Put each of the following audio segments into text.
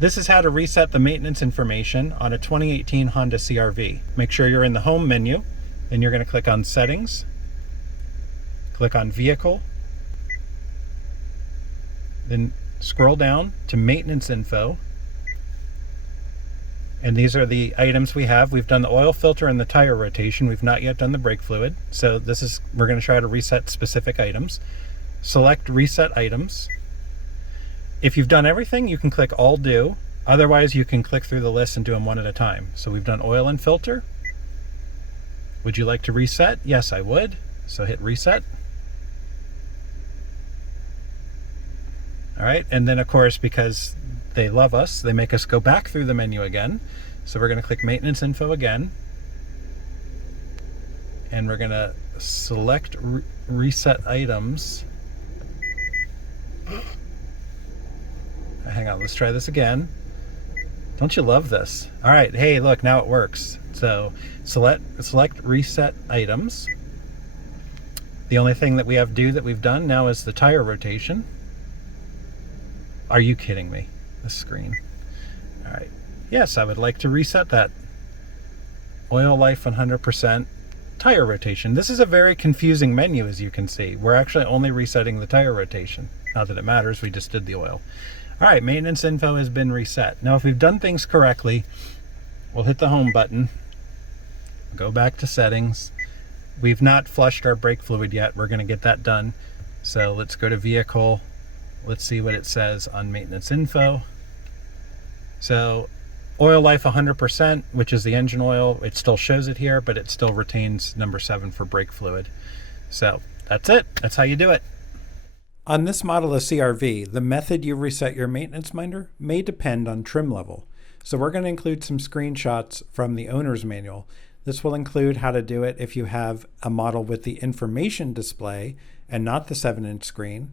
This is how to reset the maintenance information on a 2018 Honda CR-V. Make sure you're in the home menu, and you're going to click on Settings, click on Vehicle, then scroll down to Maintenance Info. And these are the items we have. We've done the oil filter and the tire rotation. We've not yet done the brake fluid. So we're going to try to reset specific items. Select Reset Items. If you've done everything, you can click All Do. Otherwise, you can click through the list and do them one at a time. So we've done oil and filter. Would you like to reset? Yes, I would. So hit Reset. All right, and then of course, because they love us, they make us go back through the menu again. So we're going to click Maintenance Info again. And we're going to select Reset Items. Hang on, let's try this again. Don't you love this? All right, hey, look, now it works. So select Reset Items. The only thing that we have due that we've done now is the tire rotation. Are you kidding me? This screen. All right. Yes, I would like to reset that. Oil life 100%. Tire rotation. This is a very confusing menu, as you can see. We're actually only resetting the tire rotation. Not that it matters, we just did the oil. All right, maintenance info has been reset. Now, if we've done things correctly, we'll hit the home button, go back to settings. We've not flushed our brake fluid yet. We're going to get that done. So let's go to vehicle. Let's see what it says on maintenance info. So oil life 100%, which is the engine oil. It still shows it here, but it still retains number 7 for brake fluid. So that's it. That's how you do it. On this model of CR-V, the method you reset your maintenance minder may depend on trim level. So we're going to include some screenshots from the owner's manual. This will include how to do it if you have a model with the information display and not the 7-inch screen,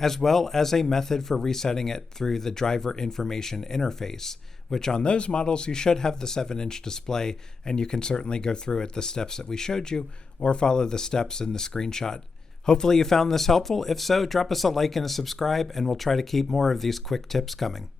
as well as a method for resetting it through the driver information interface, which on those models you should have the 7-inch display, and you can certainly go through it the steps that we showed you or follow the steps in the screenshot. Hopefully you found this helpful. If so, drop us a like and a subscribe, and we'll try to keep more of these quick tips coming.